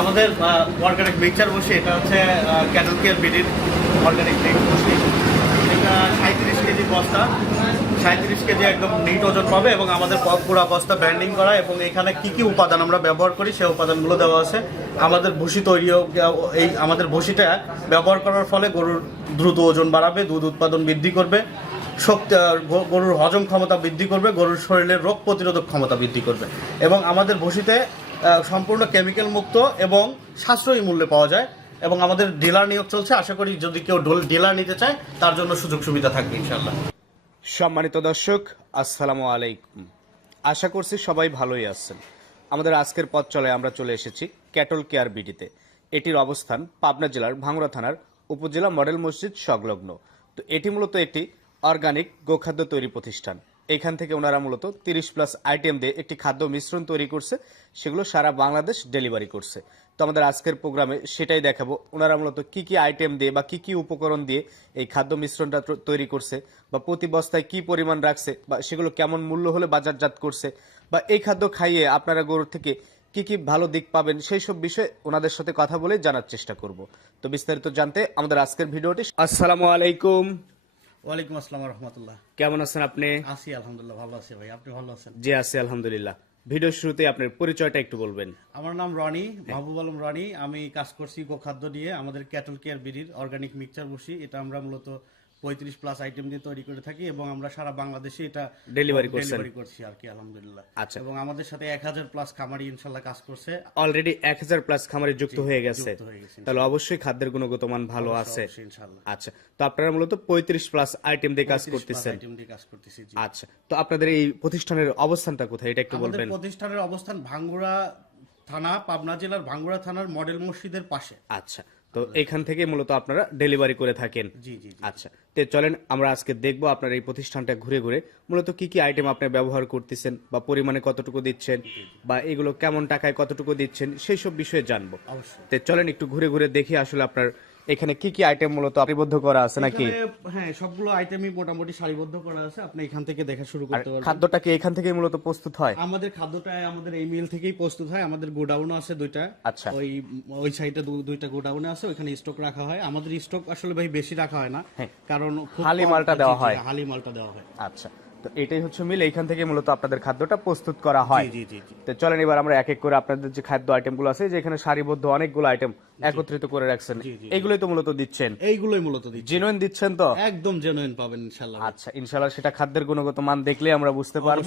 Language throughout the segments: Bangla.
আমাদের অর্গানিক মিক্সচার বসে এটা হচ্ছে ক্যাটল কেয়ার বিডির অর্গানিক মিক্স বসে এটা সাঁত্রিশ কেজি বস্তা। সাঁত্রিশ কেজি একদম নিট ওজন পাবে এবং আমাদের পুরা বস্তা ব্র্যান্ডিং করা এবং এখানে কি কি উপাদান আমরা ব্যবহার করি, সেই উপাদানগুলো দেওয়া আছে। আমাদের ভুসি তৈরিও এই আমাদের ভুসিটা ব্যবহার করার ফলে গরুর দ্রুত ওজন বাড়াবে, দুধ উৎপাদন বৃদ্ধি করবে, শক্তি গরুর হজম ক্ষমতা বৃদ্ধি করবে, গরুর শরীরের রোগ প্রতিরোধক ক্ষমতা বৃদ্ধি করবে। এবং আমাদের ভুসিতে সম্পূর্ণ কেমিক্যাল মুক্ত এবং সাশ্রয়ী মূল্যে পাওয়া যায় এবং আমাদের ডিলার নিয়োগ চলছে। আশা করি যদি কেউ ডিলার নিতে চায়, তার জন্য সুযোগ সুবিধা থাকবে ইনশাল্লাহ সম্মানিত দর্শক, আসসালামু আলাইকুম। আশা করছি সবাই ভালোই আছেন। আমাদের আজকের পথ চলে আমরা চলে এসেছি ক্যাটল কেয়ার বিডিতে। এটির অবস্থান পাবনা জেলার ভাঙড়া থানার উপজেলা মডেল মসজিদ সংলগ্ন। তো এটি মূলত একটি অর্গানিক গোখাদ্য তৈরি প্রতিষ্ঠান। এখান থেকে ওনারা মূলত তিরিশ প্লাস আইটেম দিয়ে একটি খাদ্য মিশ্রণ তৈরি করছে। সেগুলো সারা বাংলাদেশ ডেলিভারি করছে। তো আমাদের আজকের প্রোগ্রামে সেটাই দেখাবো। ওনারা মূলত কি কি আইটেম দিয়ে বা কি কি উপকরণ দিয়ে এই খাদ্য মিশ্রণটা তৈরি করছে বা প্রতি বস্তায় কি পরিমাণ রাখছে বা সেগুলো কেমন মূল্য হলে বাজারজাত করছে বা এই খাদ্য খাইয়ে আপনারা গরুর থেকে কি কি ভালো দিক পাবেন সেই সব বিষয়ে ওনাদের সাথে কথা বলে জানার চেষ্টা করব। তো বিস্তারিত জানতে আমাদের আজকের ভিডিওটি। আসসালামু আলাইকুম। ওয়ালাইকুম আসসালাম রহমতুল্লাহ। কেমন আছেন আপনি? আছি আলহামদুলিল্লাহ ভালো আছি ভাই। আপনি ভালো আছেন? জি আছি আলহামদুলিল্লাহ। ভিডিও শুরুতে আপনার পরিচয়টা একটু বলবেন। আমার নাম রনি মাহবুব আলম রনি। আমি কাজ করছি গোখাদ্য দিয়ে আমাদের ক্যাটল কেয়ার বিডির অর্গানিক মিক্সচার বসি। এটা আমরা মূলত পঁয়ত্রিশ প্লাস আইটেম দিয়ে তৈরি করে থাকি এবং আমরা সারা বাংলাদেশে এটা করছেন। ডেলিভারি করছি আর কি আলহামদুলিল্লাহ। আচ্ছা। এবং আমাদের সাথে এক হাজার প্লাস খামারি ইনশাল্লাহ কাজ করছে। অলরেডি এক হাজার প্লাস খামারে যুক্ত হয়ে গেছে। তাহলে অবশ্যই খাদ্যের গুণগত মান ভালো আছে। ইনশাল্লাহ। আচ্ছা তো আপনারা মূলত পঁয়ত্রিশ প্লাস আইটেম দিয়ে কাজ করতেছেন। আইটেম দিয়ে কাজ করতেছি জি। আচ্ছা তো আপনাদের এই প্রতিষ্ঠানের অবস্থানটা কোথায় এটা একটু বলবেন? প্রতিষ্ঠানের অবস্থান ভাঙ্গুড়া থানা পাবনা জেলার ভাঙ্গুড়া থানার মডেল মসজিদের পাশে। আচ্ছা তো এখান থেকে মূলত আপনারা ডেলিভারি করে থাকেন। জি জি আচ্ছা তো চলেন আমরা আজকে দেখব আপনার এই প্রতিষ্ঠানটা ঘুরে ঘুরে। মূলত কি কি আইটেম আপনি ব্যবহার করতেছেন বা পরিমাণে কতটুকু দিচ্ছেন বা এগুলো কেমন টাকায় কতটুকু দিচ্ছেন সেই সব বিষয়ে জানব। অবশ্যই। তো চলেন একটু ঘুরে ঘুরে দেখি আসলে আপনার এখানে কি কি আইটেম মূলত আপিবদ্ধ করা আছে নাকি? হ্যাঁ সবগুলো আইটেমই মোটামুটি সারিবদ্ধ করা আছে। আপনি এখান থেকে দেখা শুরু করতে পারবেন। খাদ্যটা কি এখান থেকে মূলত প্রস্তুত হয়? আমাদের খাদ্যটা আমাদের এই মিল থেকেই প্রস্তুত হয়। আমাদের গোডাউন আছে দুইটা। আচ্ছা। ওই ওই সাইডে দুইটা গোডাউন আছে ওইখানে স্টক রাখা হয়। আমাদের স্টক আসলে ভাই বেশি রাখা হয় না। কারণ খুব হালি মালটা দেওয়া হয়। হালি মালটা দেওয়া হয়। আচ্ছা। তো এটাই হচ্ছে মিল। এইখান থেকে মূলত আপনাদের খাদ্যটা প্রস্তুত করা হয়। জি জি জি। জি তো চলেন এবার আমরা এক এক করে আপনাদের যে খাদ্য আইটেমগুলো আছে সারিবদ্ধ অনেকগুলো আইটেম একত্রিত করে রাখছেন। এইগুলোই তো মূলত দিচ্ছেন। এইগুলোই মূলত জেনুইন দিচ্ছেন তো? একদম জেনুইন পাবেন ইনশাল্লাহ আচ্ছা ইনশাল্লাহ সেটা খাদ্যের গুণগত মান দেখলে আমরা বুঝতে পারব।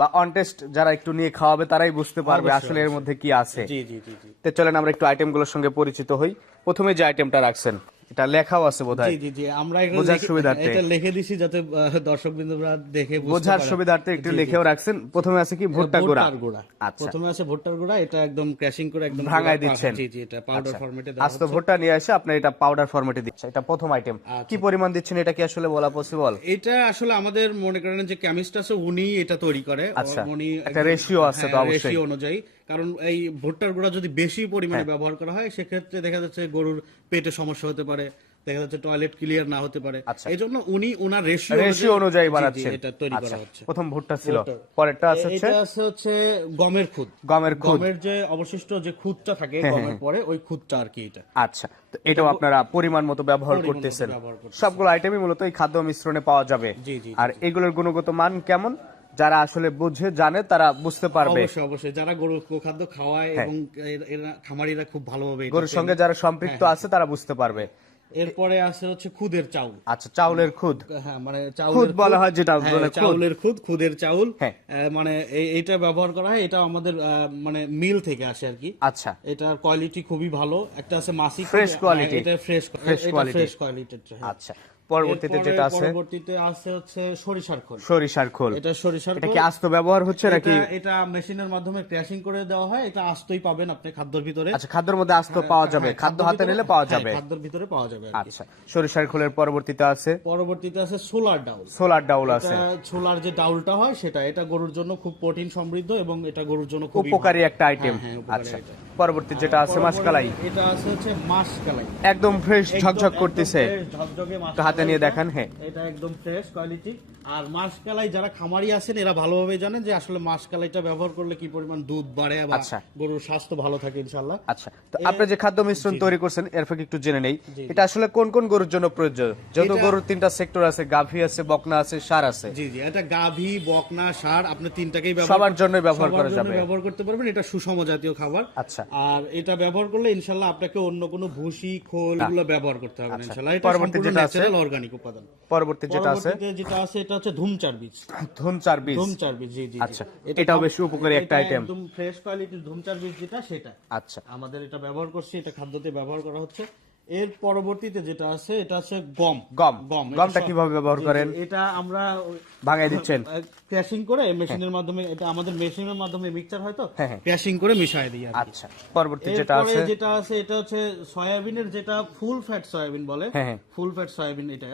বা অন টেস্ট যারা একটু নিয়ে খাওয়াবে তারাই বুঝতে পারবে আসলে এর মধ্যে কি আছে। জি জি জি জি। তো চলেন আমরা একটু আইটেমগুলোর সঙ্গে পরিচিত হই। প্রথমে যে আইটেমটা রাখছেন এটা লেখাও আছে বোধহয়। জি জি জি আমরা বোঝার লিখে- সুবিধার্থে। এটা লিখে দিছি যাতে দর্শক বিন্দুরা দেখে বুঝতে বোঝার সুবিধার্থে একটু লিখেও রাখছেন। প্রথমে আছে কি? ভুট্টা গুঁড়া। আচ্ছা। প্রথমে আছে ভুট্টার গুঁড়া এটা একদম ক্র্যাশিং করে একদম ভাঙায় দিচ্ছেন। জি জি এটা পাউডার আচ্ছা। ফরম্যাটে আস্ত ভুট্টা নিয়ে এসে আপনি এটা পাউডার ফরম্যাটে দিচ্ছেন। এটা প্রথম আইটেম কি পরিমাণ দিচ্ছেন? এটা কি আসলে বলা পসিবল এটা আসলে আমাদের মনে করেন যে কেমিস্ট আছে উনি এটা তৈরি করে। আচ্ছা, উনি একটা ratio আছে তো অবশ্যই। রেশিও অনুযায়ী। কারণ এই ভুট্টার গুঁড়া যদি বেশি পরিমাণে ব্যবহার করা হয় সেক্ষেত্রে দেখা যাচ্ছে গরুর পেটে সমস্যা হতে পারে দেখা যাচ্ছে টয়লেট ক্লিয়ার না হতে পারে। আচ্ছা। এই জন্য উনি ওনার রেশিও রেশিও অনুযায়ী বানাচ্ছেন। এটা তৈরি আচ্ছা করা হচ্ছে। প্রথম ভুট্টা ছিল। পরেরটা আছে হচ্ছে? এটা আছে হচ্ছে গমের খুদ। গমের খুদ। গমের যে অবশিষ্ট যে খুদটা থাকে গমের পরে ওই খুদটা আর কি এটা। আচ্ছা তো এটাও আপনারা পরিমাণ মতো ব্যবহার করতেছেন। সবগুলো আইটেমই মূলত এই খাদ্য মিশ্রণে পাওয়া যাবে। জি, জি, আর এগুলোর গুণগত মান কেমন? যারা আসলে বুঝে জানে তারা বুঝতে পারবে। অবশ্যই অবশ্যই। যারা গরু খাদ্য খাওয়ায় এবং এরা- এরা খামারিরা খুব ভালোভাবে গরুর সঙ্গে যারা সম্পৃক্ত আছে তারা বুঝতে পারবে। এরপরে আছে হচ্ছে খুদের চাউল। আচ্ছা চাউলের খুদ। হ্যাঁ মানে খুদ বলা হয় যেটা হ্যাঁ, খুদ। চাউলের খুদ খুদের চাউল। হ্যাঁ। মানে এই- এইটা ব্যবহার করা হয় এটা আমাদের মানে মিল থেকে আসে আর কি। আচ্ছা। এটার কোয়ালিটি খুবই ভালো। একটা আছে মাসি Fresh quality। এটা ফ্রেশ Fresh quality। ফ্রেশ কোয়ালিটির আচ্ছা। পরবর্তীতে যেটা আছে? পরবর্তীতে আছে হচ্ছে সরিষার খোল। সরিষার খোল। এটা সরিষার এটা কি আস্ত ব্যবহার হচ্ছে নাকি? এটা- মেশিনের মাধ্যমে ক্র্যাশিং করে দেওয়া হয়। এটা আস্তই পাবেন আপনি খাদ্যের ভিতরে। আচ্ছা খাদ্যের মধ্যে আস্ত পাওয়া যাবে। হ্যাঁ, খাদ্য হাতে নিলে পাওয়া হ্যাঁ, যাবে। খাদ্যের ভিতরে পাওয়া যাবে আচ্ছা সরিষার খোলের পরবর্তীতে আছে? পরবর্তীতে আছে সোলার ডাউল। সোলার ডাউল আছে। ছোলার যে ডাউলটা হয় সেটা এটা গরুর জন্য খুব প্রোটিন সমৃদ্ধ এবং এটা গরুর জন্য খুব উপকারী একটা আইটেম হ্যাঁ, আচ্ছা পরবর্তী যেটা আছে মাসকালাই। এটা আছে হচ্ছে মাস কালাই একদম ফ্রেশ ঝকঝক করতেছে। ঝকঝকে তো হাতে নিয়ে দেখান হ্যাঁ এটা একদম ফ্রেশ কোয়ালিটি আর মাসকালাই যারা খামারি আছেন এরা ভালোভাবে জানেন যে আসলে মাসকালাইটা ব্যবহার করলে কি পরিমাণ দুধ বাড়ে বা আচ্ছা। গরুর স্বাস্থ্য ভালো থাকে ইনশাল্লাহ আচ্ছা তো আপনি যে খাদ্য মিশ্রণ তৈরি করছেন এর থেকে একটু জেনে নেই এটা আসলে কোন কোন গরুর জন্য প্রযোজ্য এটা- গরুর তিনটা সেক্টর আছে গাভী আছে বকনা আছে সার আছে জি জি এটা গাভী বকনা সার আপনি তিনটাকেই ব্যবহার সবার জন্যই ব্যবহার করা জন্য যাবে। ব্যবহার করতে পারবেন এটা সুষম জাতীয় খাবার আচ্ছা। আর এটা ব্যবহার করলে ইনশাল্লাহ আপনাকে অন্য কোনো ভুসি খোল এগুলো ব্যবহার করতে হবে না আচ্ছা। ইনশাল্লাহ এটা পরবর্তী যেটা আছে? অর্গানিক উপাদান। পরবর্তী যেটা আছে? যেটা আছে এটা হচ্ছে ধুমচার বীজ। ধুমচার বীজ। ধুমচার বীজ জি জি জি। আচ্ছা, এটাও বেশ উপকারী একটা আইটেম একদম ফ্রেশ কোয়ালিটির ধুমচার বীজ যেটা সেটা। আচ্ছা। আমাদের এটা ব্যবহার করছি এটা খাদ্যতে ব্যবহার করা হচ্ছে। এর পরবর্তীতে যেটা আছে এটা আছে গম। গম। গম। গমটা কীভাবে ব্যবহার করেন? এটা আমরা ভাঙাই দিচ্ছেন। ক্র্যাশিং করে মেশিনের মাধ্যমে এটা আমাদের মেশিনের মাধ্যমে মিক্সচার হয় তো? হ্যাঁ, হ্যাঁ। ক্র্যাশিং করে মিশাই দিই আচ্ছা পরবর্তী যেটা আছে? যেটা আছে এটা হচ্ছে সয়াবিনের যেটা ফুল ফ্যাট সয়াবিন বলে হ্যাঁ, হ্যাঁ। ফুল ফ্যাট সয়াবিন এটা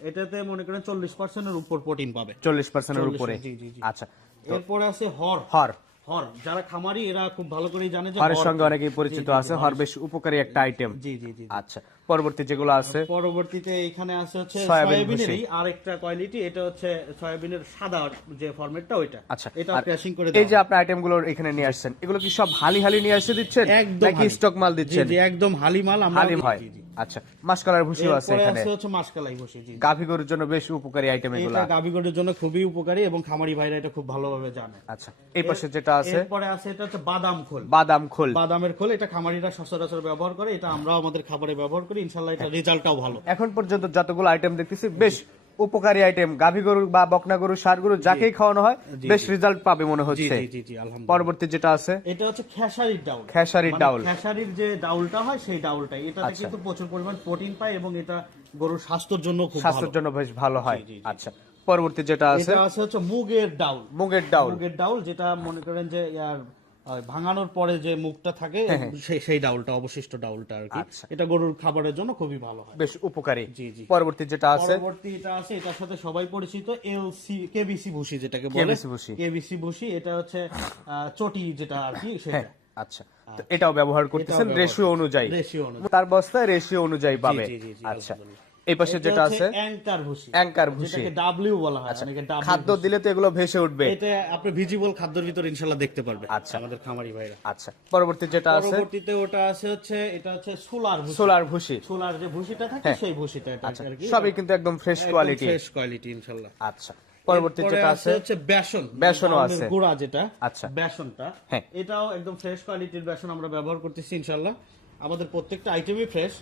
এটাতে মনে করেন চল্লিশ পার্সেন্টের উপর প্রোটিন পাবে। চল্লিশ পার্সেন্টের 40 উপরে। জি, জি, জি। আচ্ছা এরপরে আছে হর। হর। হর যারা খামারি এরা খুব ভালো করেই জানে যে হরের সঙ্গে অনেকেই পরিচিত আছে হর বেশ উপকারী একটা আইটেম জি জি জি। আচ্ছা। পরবর্তী যেগুলো আছে পরবর্তীতে এখানে আছে হচ্ছে সয়াবিনেরই আরেকটা কোয়ালিটি এটা হচ্ছে সয়াবিনের সাদা যে ফরম্যাটটা ওইটা। আচ্ছা এটা আর ক্র্যাশিং করে এই যে আপনি আইটেমগুলো এখানে নিয়ে আসছেন এগুলো কি সব হালি হালি নিয়ে এসে দিচ্ছেন? নাকি স্টক মাল দিচ্ছেন? জি একদম হালি মাল আমরা হালিম হয়। আচ্ছা মাসকালার ভুসিও আছে এখানে। আছে হচ্ছে মাসকালাই বসে জি। গাভী গরুর জন্য বেশ উপকারী আইটেম এগুলো। এটা গাবিগড়ের জন্য খুবই উপকারী এবং খামারি ভাইরা এটা খুব ভালোভাবে জানে। আচ্ছা এই পাশে যেটা আছে? এরপরে আছে এটা হচ্ছে বাদাম খোল। বাদাম খোল। বাদামের খোল এটা খামারিরা সচরাচর ব্যবহার করে এটা আমরাও আমাদের খাবারে ব্যবহার করি। ইনশাল্লাহ এটা রেজাল্টটাও ভালো। এখন পর্যন্ত যতগুলো আইটেম দেখতেছি বেশ উপকারী আইটেম গাভী গরু বা বকনা গরু সার গরু যাকেই খাওয়ানো হয় বেশ রেজাল্ট পাবে মনে হচ্ছে। জি জি জি আলহামদুলিল্লাহ। পরবর্তী যেটা আছে? এটা হচ্ছে খেসারির ডাউল। খেসারির মানে ডাউল। খেসারির যে ডাউলটা হয় সেই ডাউলটাই। এটাতে আচ্ছা। কিন্তু প্রচুর পরিমাণ প্রোটিন পায় এবং এটা গরুর স্বাস্থ্যের জন্য খুব ভালো। স্বাস্থ্যের জন্য বেশ ভালো হয়। আচ্ছা। পরবর্তী যেটা আছে? এটা আছে হচ্ছে মুগের ডাউল। মুগের ডাউল। মুগের ডাউল যেটা মনে করেন যে ভাঙানোর পরে যে মুখটা থাকে সেই সেই ডাউলটা অবশিষ্ট ডাউলটা আর কি। হ্যাঁ, আচ্ছা। এটা গরুর খাবারের জন্য খুবই ভালো হয়। বেশ উপকারী। জি, জি। পরবর্তী যেটা আছে? পরবর্তী এটা আছে এটার সাথে সবাই পরিচিত এলসি কেবিসি ভুসি যেটাকে বলে। KBC ভুসি। কেবিসি ভুসি এটা হচ্ছে চটি যেটা আর কি সেটা। হ্যাঁ আচ্ছা। তো এটাও ব্যবহার করতেছেন রেশিও অনুযায়ী। রেশিও অনুযায়ী। তার বস্তায় রেশিও অনুযায়ী পাবে। আচ্ছা। এই পাশে যেটা আছে অ্যাঙ্কার ভুসি। অ্যাঙ্কার ভুসি। যেটাকে ডাব্লিউ বলা হয় অনেকে W খাদ্য দিলে তো এগুলো ভেসে উঠবে। এটা আপনি ভিজিবল খাদ্যের ভিতর ইনশাল্লাহ দেখতে পারবেন আচ্ছা। আমাদের খামারি ভাইরা। আচ্ছা পরবর্তী যেটা আছে? পরবর্তীতে ওটা আছে হচ্ছে এটা হচ্ছে সোলার ভুসি। সোলার ভুসি। সোলার যে ভুসিটা থাকে হ্যাঁ। সেই ভুসিটা এটা আচ্ছা আর কি। সবই কিন্তু একদম ফ্রেশ কোয়ালিটি ফ্রেশ কোয়ালিটি ইনশাল্লাহ আচ্ছা পরবর্তী যেটা আছে হচ্ছে বেসন বেসনও আছে। গুঁড়া যেটা আচ্ছা। বেসনটা হ্যাঁ। এটাও একদম ফ্রেশ কোয়ালিটির বেসন আমরা ব্যবহার করতেছি ইনশাল্লাহ আমাদের প্রত্যেকটা আইটেমই ফ্রেশ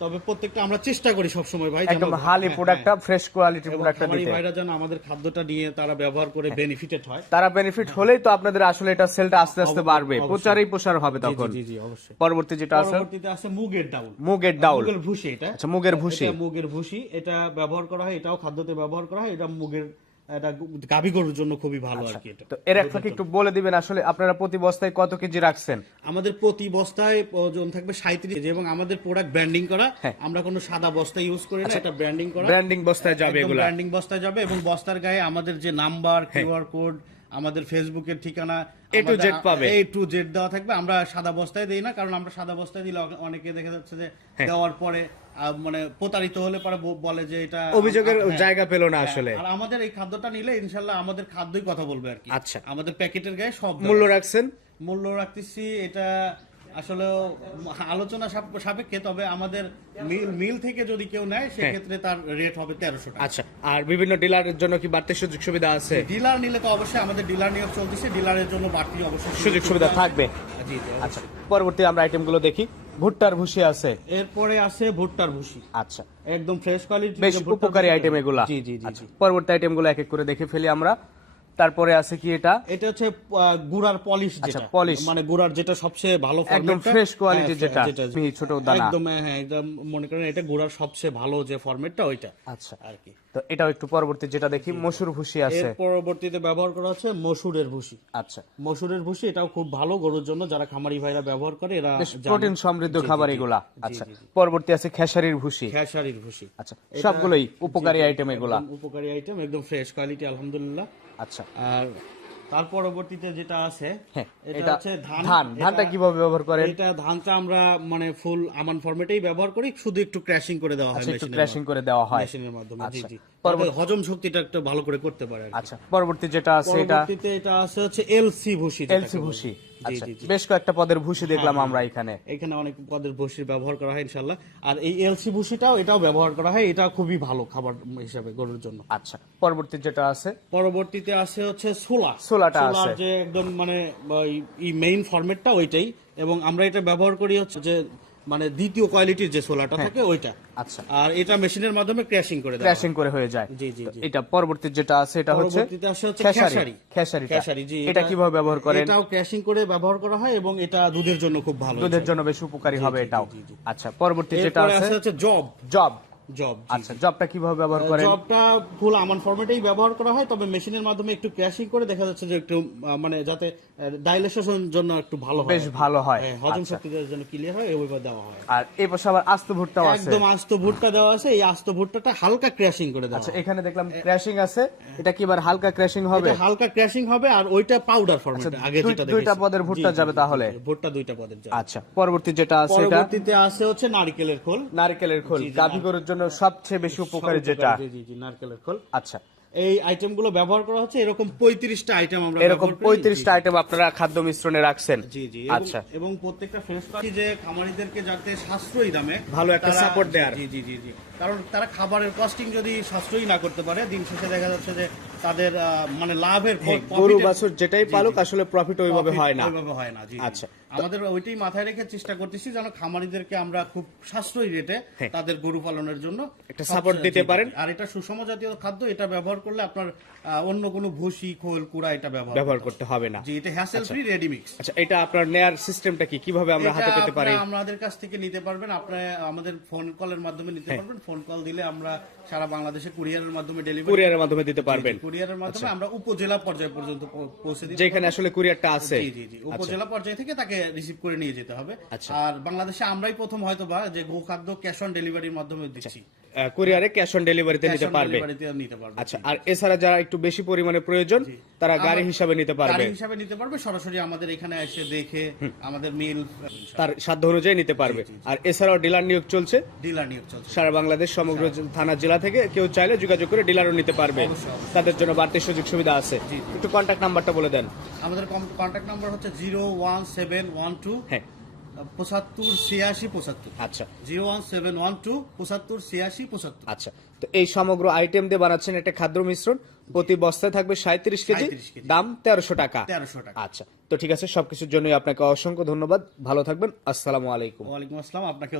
তবে প্রত্যেকটা আমরা চেষ্টা করি সবসময় ভাই যেন- একদম হালি হ্যাঁ, প্রোডাক্টটা ফ্রেশ কোয়ালিটির এবং প্রোডাক্টটা দিতে। ভাইরা যেন আমাদের খাদ্যটা নিয়ে তারা ব্যবহার করে হ্যাঁ। বেনিফিটেড হয়। তারা বেনিফিট হলেই তো আপনাদের আসলে এটা সেলটা আস্তে আস্তে বাড়বে। প্রচারই প্রসার হবে তখন। জি জি অবশ্যই। পরবর্তী যেটা আছে? পরবর্তীতে আছে মুগের ডাউল। মুগের ডাউল। মুগের ভুসি এটা। আচ্ছা মুগের ভুসি। মুগের ভুসি। এটা ব্যবহার করা হয় এটাও খাদ্যতে ব্যবহার করা হয় এটা মুগের এটা গাভী গরুর জন্য খুবই ভালো আর কি এটা। তো এর একটা একটু বলে দিবেন আসলে আপনারা প্রতি বস্তায় কত কেজি রাখছেন? আমাদের প্রতি বস্তায় ওজন থাকবে সাঁত্রিশ কেজি এবং আমাদের প্রোডাক্ট ব্র্যান্ডিং করা হ্যাঁ। আমরা কোনো সাদা বস্তা ইউজ করি না এটা ব্র্যান্ডিং করা। ব্র্যান্ডিং বস্তায় যাবে এগুলো। ব্র্যান্ডিং বস্তায় যাবে এবং বস্তার গায়ে আমাদের যে নাম্বার কিউআর কোড আমাদের ফেসবুকের ঠিকানা এ টু জেড পাবে। এ টু জেড দেওয়া থাকবে আমরা সাদা বস্তায় দেই না কারণ আমরা সাদা বস্তায় দিলে অনেকে দেখা যাচ্ছে যে হ্যাঁ। দেওয়ার পরে মানে প্রতারিত হলে পরে বলে যে এটা অভিযোগের হ্যাঁ। জায়গা পেল না আসলে আর আমাদের এই খাদ্যটা নিলে ইনশাল্লাহ আমাদের খাদ্যই কথা বলবে আর কি আচ্ছা। আমাদের প্যাকেটের গায়ে সব মূল্য রাখছেন মূল্য রাখতেছি এটা আসলে আলোচনা সাপেক্ষে তবে আমাদের মিল মিল থেকে যদি কেউ নেয় সেক্ষেত্রে তার রেট হবে তেরোশো টাকা। আচ্ছা আর বিভিন্ন ডিলারের জন্য কি বাড়তি সুযোগ সুবিধা আছে? ডিলার নিলে তো অবশ্যই আমাদের ডিলার নিয়োগ চলতেছে ডিলারের জন্য বাড়তি অবশ্যই সুযোগ সুবিধা থাকবে। জি আচ্ছা পরবর্তী আমরা আইটেমগুলো দেখি। ভুট্টার ভুসি আছে। এরপরে আছে ভুট্টার ভুসি। আচ্ছা। একদম ফ্রেশ কোয়ালিটি বেশ উপকারী আইটেম এগুলা। জি জি জি আচ্ছা পরবর্তী আইটেমগুলো এক এক করে দেখে ফেলি আমরা। তারপরে আছে কি এটা? এটা হচ্ছে গুড়ার পলিশ যেটা। আচ্ছা, polish। মানে গুড়ার যেটা সবচেয়ে ভালো একদম quality হ্যাঁ, যেটা, মিহি ছোট দানা। একদম হ্যাঁ হ্যাঁ, একদম মনে করেন এটা গুড়ার সবচেয়ে ভালো যে ফরম্যাটটা ওইটা আচ্ছা। আর কি। তো এটাও একটু পরবর্তী যেটা দেখি মসুর ভুসি এর আছে পরবর্তীতে ব্যবহার করা হচ্ছে মসুরের ভুসি। আচ্ছা। মসুরের ভুসি এটাও খুব ভালো গরুর জন্য যারা খামারি ভাইরা ব্যবহার করে এরা প্রোটিন সমৃদ্ধ খাবার এগুলা। আচ্ছা পরবর্তী আছে খেসারির ভুসি। খেসারির ভুসি। আচ্ছা সবগুলোই উপকারী আইটেম এগুলা। উপকারী আইটেম একদম ফ্রেশ কোয়ালিটি আলহামদুলিল্লাহ। আচ্ছা। আর তার পরবর্তীতে যেটা আছে হ্যাঁ এটা হচ্ছে ধান। ধান। ধানটা কীভাবে ব্যবহার করেন? এটা ধানটা আমরা মানে ফুল আমান ফরম্যাটেই ব্যবহার করি শুধু একটু ক্র্যাশিং করে দেওয়া হয় আচ্ছা একটু ক্র্যাশিং করে দেওয়া হয়। মেশিনের মাধ্যমে। জি আচ্ছা। জি। হজম শক্তিটা একটু ভালো করে করতে পারে আচ্ছা পরবর্তী যেটা আছে এটা পরবর্তীতে এটা আছে হচ্ছে এলসি ভুসি এলসি ভুসি। আচ্ছা বেশ কয়েকটা পদের ভুসি দেখলাম আমরা এখানে। এখানে অনেক পদের ভুসির ব্যবহার করা হয় ইনশাল্লাহ আর এই এলসি ভুসিটাও এটাও ব্যবহার করা হয় এটা খুবই ভালো খাবার হিসাবে গরুর জন্য। আচ্ছা পরবর্তী যেটা আছে? পরবর্তীতে আছে হচ্ছে সোলা। সোলাটা আছে। যে একদম মানে এই মেইন ফরম্যাটটা ওইটাই। এবং আমরা এটা ব্যবহার করি হচ্ছে যে মানে দ্বিতীয় কোয়ালিটির যে সোলাটা থাকে ওইটা। আচ্ছা। আর এটা মেশিনের মাধ্যমে ক্র্যাশিং করে দেয় ক্র্যাশিং করে হয়ে যায়। জি জি এটা পরবর্তী যেটা আছে এটা হচ্ছে খেসারি। খেসারি। খেসারি জি এটা কীভাবে ব্যবহার করেন? এটাও ক্র্যাশিং করে ব্যবহার করা হয় এবং এটা দুধের জন্য খুব ভালো দুধের জন্য বেশ উপকারী হবে এটাও। আচ্ছা পরবর্তী যেটা আছে আছে হচ্ছে জব জব জব আচ্ছা জবটা কীভাবে ব্যবহার করেন? জবটা ফুল আমান ফরম্যাটেই ব্যবহার করা হয় তবে মেশিনের মাধ্যমে একটু ক্র্যাশিং করে দেখা যাচ্ছে যে একটু মানে যাতে ডাইলেশনের জন্য একটু ভালো হয়। বেশ ভালো হয়। হ্যাঁ, হজম আচ্ছা। শক্তির জন্য ক্লিয়ার হয় ওইভাবে দেওয়া হয়। আর এই পাশে আবার আস্ত ভুট্টাও আছে। একদম আস্ত ভুট্টা দেওয়া আছে এই আস্ত ভুট্টাটা হালকা ক্র্যাশিং করে দেওয়া আচ্ছা এখানে দেখলাম ক্র্যাশিং আছে এটা কি এবার হালকা ক্র্যাশিং হবে? এটা হালকা ক্র্যাশিং হবে আর ওইটা পাউডার ফরম্যাটে আগে আচ্ছা, যেটা দুইটা পদের ভুট্টা যাবে তাহলে? ভুট্টা দুইটা পদের যাবে। আচ্ছা পরবর্তী যেটা আছে এটা? পরবর্তীতে আছে হচ্ছে নারকেলের খোল। নারকেলের খোল গাভী গরুর জন্য সবচেয়ে বেশি উপকারী যেটা। জি জি জি নারকেলের খোল। আচ্ছা। এই আইটেমগুলো ব্যবহার করা হচ্ছে এরকম পঁয়ত্রিশটা আইটেম আমরা এরকম পঁয়ত্রিশটা আইটেম আপনারা খাদ্য মিশ্রণে রাখছেন। জি জি আচ্ছা। এবং প্রত্যেকটা ফ্রেশ পাখি যে খামারিদেরকে যাতে সাশ্রয়ী দামে ভালো একটা সাপোর্ট দেয় জি জি জি কারণ তারা খাবারের কস্টিং যদি সাশ্রয়ী না করতে পারে দিন শেষে দেখা যাচ্ছে যে তাদের মানে লাভের হ্যাঁ, গরু বাছুর যেটাই পালুক আসলে প্রফিট ওইভাবে হয় না ওইভাবে হয় না। আচ্ছা। আমাদের ওইটাই মাথায় রেখে চেষ্টা করতেছি যেন খামারিদেরকে আমরা খুব সাশ্রয়ী রেটে হ্যাঁ। তাদের গরু পালনের জন্য একটা support দিতে পারেন। আর এটা সুষম জাতীয় খাদ্য এটা ব্যবহার করলে আপনার অন্য কোনো ভুসি খোল কুড়া এটা ব্যবহার ব্যবহার করতে হবে না। জি এটা হ্যাসেল ফ্রি রেডি মিক্স আচ্ছা এটা আপনার নেয়ার সিস্টেমটা কি কীভাবে আমরা হাতে পেতে পারি আমাদের কাছ থেকে নিতে পারবেন আপনারা আমাদের ফোন কলের মাধ্যমে নিতে হ্যাঁ। পারবেন ফোন কল দিলে আমরা সারা বাংলাদেশে কুরিয়ারের মাধ্যমে ডেলিভারি কুরিয়ারের মাধ্যমে দিতে পারবেন কুরিয়ারের মাধ্যমে আমরা উপজেলা পর্যায় পর্যন্ত পৌঁছে দিই। যেখানে আসলে কুরিয়ারটা আছে। জি জি জি। উপজেলা পর্যায় থেকে তাকে রিসিভ করে নিয়ে যেতে হবে। আচ্ছা। আর বাংলাদেশে আমরাই প্রথম হয়তো বা যে গোখাদ্য ক্যাশ অন ডেলিভারির মাধ্যমে দিচ্ছি। কুরিয়ারে ক্যাশ অন ডেলিভারিতে নিতে পারবে। আচ্ছা আর এছাড়া যারা একটু বেশি পরিমাণে প্রয়োজন তারা গাড়ি হিসাবে নিতে পারবে। গাড়ি হিসাবে নিতে পারবে সরাসরি আমাদের এখানে এসে দেখে আমাদের মিল তার সাধ্য অনুযায়ী নিতে পারবে। আর এছাড়াও ডিলার নিয়োগ চলছে। ডিলার নিয়োগ চলছে। সারা বাংলাদেশ সমগ্র থানা জেলা থেকে কেউ চাইলে যোগাযোগ করে ডিলারও নিতে পারবে। তাদের জন্য বাড়তি সুযোগ সুবিধা আছে। একটু কন্ট্যাক্ট নাম্বারটা বলে দেন। আমাদের কন্ট্যাক্ট নাম্বার হচ্ছে zero one seven one two হ্যাঁ। পঁচাত্তর ছিয়াশি পঁচাত্তর। আচ্ছা। Zero one seven one two পঁচাত্তর ছিয়াশি পঁচাত্তর। আচ্ছা। তো এই সমগ্র আইটেম দিয়ে বানাচ্ছেন একটা খাদ্য মিশ্রণ। প্রতি বস্তায় থাকবে সাঁত্রিশ কেজি। দাম তেরোশো টাকা। তেরোশো টাকা। আচ্ছা। তো ঠিক আছে সবকিছুর জন্যই আপনাকে অসংখ্য ধন্যবাদ। ভালো থাকবেন। আসসালামু আলাইকুম। ওয়ালাইকুম আসসালাম। আপনাকে